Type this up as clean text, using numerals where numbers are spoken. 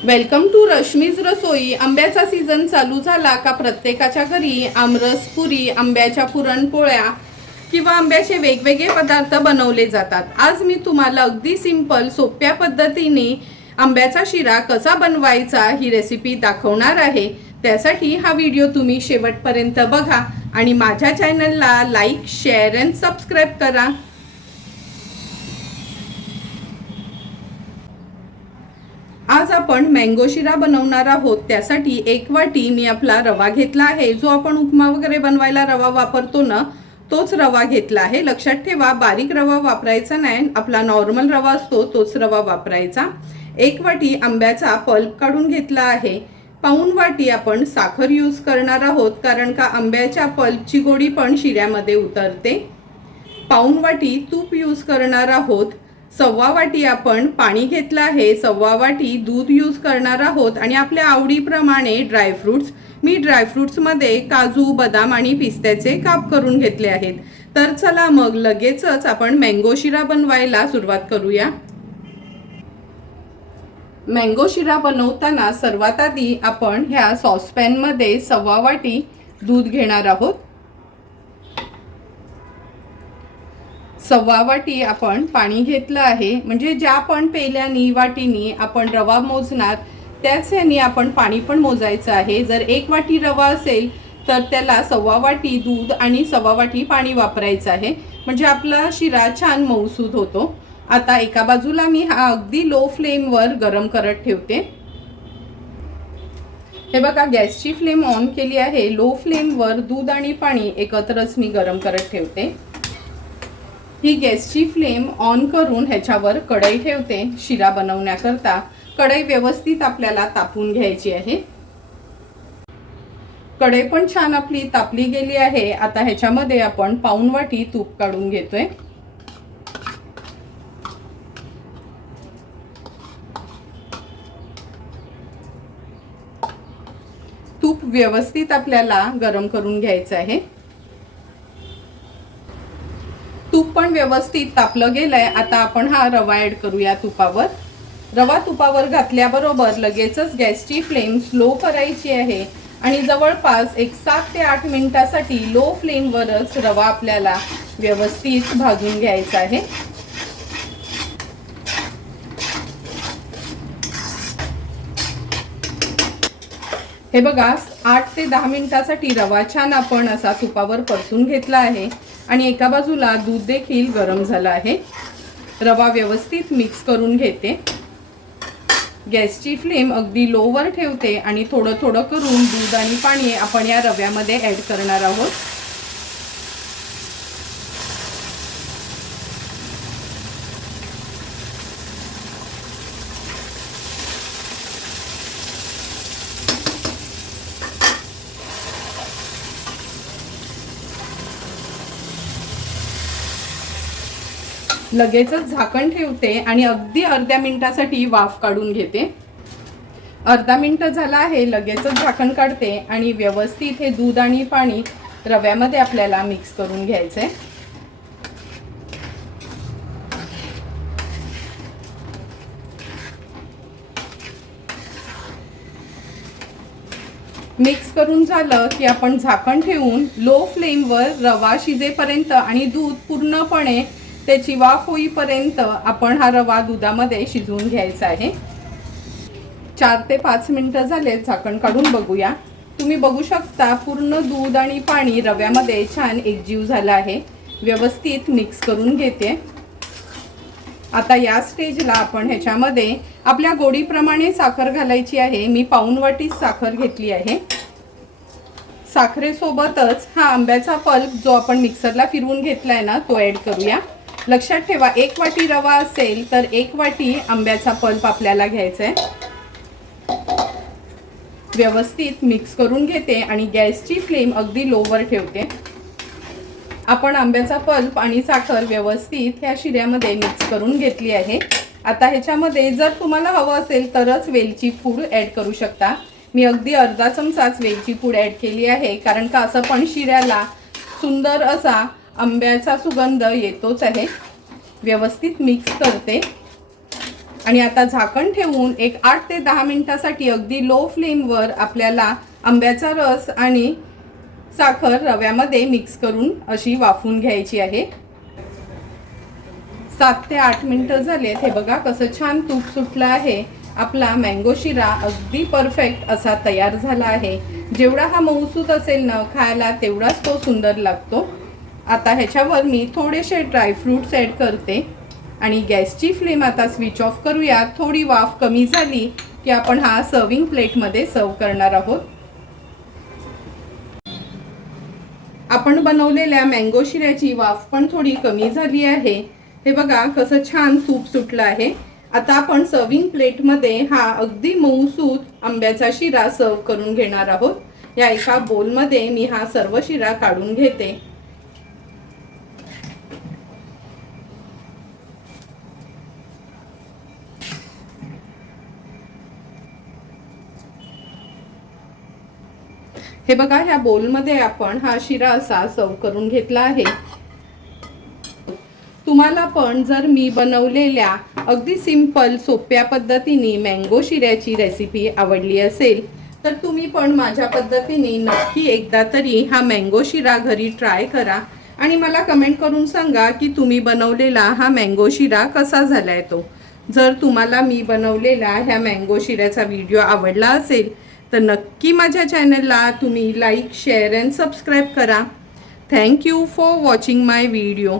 Welcome to Rashmi's रसोई। आंब्याचा season चालू झाला का प्रत्येकाच्या घरी आमरस पुरी, आंब्याच्या पुरणपोळ्या किंवा आंब्याचे वेगवेगळे पदार्थ बनवले जातात। आज मी तुम्हाला अगदी सिंपल सोप्या पद्धतीने आंब्याचा शिरा कसा बनवायचा ही रेसिपी दाखवणार आहे। त्यासाठी हा व्हिडिओ तुम्ही शेवटपर्यंत बघा आणि माझ्या चॅनलला लाईक, शेअर अँड सबस्क्राईब करा। आज आपण मँगो शिरा बनवणार आहोत। त्यासाठी 1 वाटी मी आपला रवा घेतला आहे। जो आपण उपमा वगैरे बनवायला रवा वापरतो ना, तोच रवा घेतला आहे। लक्षात ठेवा, बारीक रवा वापरायचा नाही, आपला नॉर्मल रवा असतो तोच रवा वापरायचा। 1 वाटी आंब्याचा पल्प काढून घेतला आहे। पाऊण वाटी आपण साखर यूज करणार आहोत, कारण का आंब्याच्या पल्पची गोडी पण शिऱ्यामध्ये उतरते। पाऊण वाटी तूप यूज करणार आहोत। 1/4 वाटी आपण पाणी घेतलं आहे। 1/4 वाटी दूध यूज करणार आहोत आणि आपल्या आवडीप्रमाणे ड्रायफ्रुट्स, मी ड्रायफ्रुट्समध्ये काजू, बदाम आणि पिस्त्याचे काप करून घेतले आहेत। तर चला मग लगेचच आपण मँगो शिरा बनवायला सुरुवात करूया। मँगो शिरा बनवताना सर्वात आधी आपण ह्या सॉसपॅनमध्ये 1/4 वाटी दूध घेणार आहोत। 1/4 वाटी आपण पाणी घेतलं आहे। म्हणजे ज्या पण पेल्यानी वाटीनी आपण रवा मोजणार त्याच यानी आपण पाणी पण मोजायचं आहे। जर 1 वाटी रवा असेल तर त्याला 1/4 वाटी दूध आणि 1/4 वाटी पाणी वापरायचं आहे, म्हणजे आपला शिरा छान मऊसूद होतो। आता एका बाजूला मी हा अगदी लो फ्लेमवर गरम करत ठेवते। हे बघा, गॅसची फ्लेम ऑन केली आहे। लो फ्लेमवर दूध आणि पाणी एकत्रच मी गरम करत ठेवते। ही गॅसची फ्लेम ऑन करून ह्याच्यावर कढई ठेवते शिरा बनवण्याकरता। कढई व्यवस्थित आपल्याला तापवून घ्यायची आहे। कढई पण छान आपली तापली गेली आहे। आता ह्याच्यामध्ये आपण पाऊण वाटी तूप काढून घेतोय। तूप व्यवस्थित आपल्याला गरम करून घ्यायचं आहे। तूप पण व्यवस्थित तापलं गेलंय। आता आपण हा रवा ॲड करूया तुपावर। रवा तुपावर घातल्याबरोबर लगेचच गॅसची फ्लेम स्लो करायची आहे आणि जवळपास 7 ते 8 मिनिटासाठी लो फ्लेमवरच रवा आपल्याला व्यवस्थित भाजून घ्यायचा आहे। हे बघा, 8 ते 10 मिनिटासाठी रवा छान आपण असा तुपावर परतून घेतला आहे आणि एका बाजूला दूध देखील गरम झालं आहे। रवा व्यवस्थित मिक्स करून घेते। गॅसची फ्लेम अगदी लोवर ठेवते आणि थोडं थोडं करून दूध आणि पाणी आपण या रव्यामध्ये ॲड करणार आहोत। लगेचच झाकण ठेवते आणि अगदी अर्ध्या मिनिटासाठी वाफ काढून घेते। अर्धा मिनिट झाला आहे, लगेचच झाकण काढते आणि व्यवस्थित हे दूध आणि पाणी रव्यामध्ये आपल्याला मिक्स करून घ्यायचंय। मिक्स करून झालं की आपण झाकण ठेवून लो फ्लेमवर रवा शिजेपर्यंत आणि दूध पूर्णपणे त्याची वाफ होईपर्यंत आपण हा रवा दुधामध्ये शिजवून घ्यायचा आहे। 4 ते 5 मिनिटं झाले, झाकण काढून बघूया। तुम्ही बघू शकता पूर्ण दूध आणि पाणी रव्यामध्ये छान एकजीव झाला आहे। व्यवस्थित मिक्स करून घेते। आता या स्टेजला आपण ह्याच्यामध्ये आपल्या गोडीप्रमाणे साखर घालायची आहे। मी पाऊण वाटी साखर घेतली आहे। साखरेसोबतच हा आंब्याचा पल्प जो आपण मिक्सरला फिरवून घेतलाय ना, तो ॲड करूया। लक्षात ठेवा, 1 वाटी रवा असेल तर 1 वाटी आंब्याचा पल्प आपल्याला घ्यायचा आहे। व्यवस्थित मिक्स करून घेते आणि गॅसची फ्लेम अगदी लोवर ठेवते। आपण आंब्याचा पल्प आणि साखर व्यवस्थित ह्या शिऱ्यामध्ये मिक्स करून घेतली आहे। आता ह्याच्यामध्ये जर तुम्हाला हवं असेल तरच वेलची पूड ॲड करू शकता। मी अगदी अर्धा चमचाच वेलची पूड ॲड केली आहे, कारण का असं पण शिऱ्याला सुंदर असा आंब्याचा सुगंध येतोच आहे। व्यवस्थित मिक्स करते। आणि आता झाकण ठेवून एक 8 ते 10 मिनिटासाठी अगदी लो फ्लेमवर आपल्याला आंब्याचा रस आणि साखर रव्यामध्ये मिक्स करून अशी वाफवून घ्यायची आहे। 7 ते 8 मिनिटं झालेत। हे बघा कसं छान तूप सुटलं आहे। आपला मँगो शिरा अगदी परफेक्ट असा तयार झाला आहे। जेवढा हा मऊसूत असेल ना खायला तेवढाच तो सुंदर लागतो। आता ह्याच्यावर मी थोडेसे ड्रायफ्रूट्स ॲड करते आणि गॅसची फ्लेम आता स्विच ऑफ करूया। थोडी वाफ कमी झाली की आपण हा सर्विंग प्लेटमध्ये सर्व करणार आहोत। आपण बनवलेल्या मँगो शिऱ्याची वाफ पण थोडी कमी झाली आहे। हे बघा कसं छान तूप सुटलं आहे। आता आपण सर्विंग प्लेटमध्ये हा अगदी मऊसूत आंब्याचा शिरा सर्व करून घेणार आहोत। या एका बोलमध्ये मी हा सर्व शिरा काढून घेते। हे बघा ह्या बोलमध्ये आपण हा शिरा असा सर्व करून घेतला आहे। तुम्हाला पण जर मी बनवलेल्या अगदी सिंपल सोप्या पद्धतीने मँगो शिऱ्याची रेसिपी आवडली असेल तर तुम्ही पण माझ्या पद्धतीने नक्की एकदा तरी हा मँगो शिरा घरी ट्राय करा आणि मला कमेंट करून सांगा की तुम्ही बनवलेला हा मँगो शिरा कसा झालाय तो। जर तुम्हाला मी बनवलेला ह्या मँगो शिऱ्याचा व्हिडिओ आवडला असेल तर नक्की माझ्या चॅनलला तुम्ही लाईक, शेअर अँड सबस्क्राईब करा। Thank you for watching my video.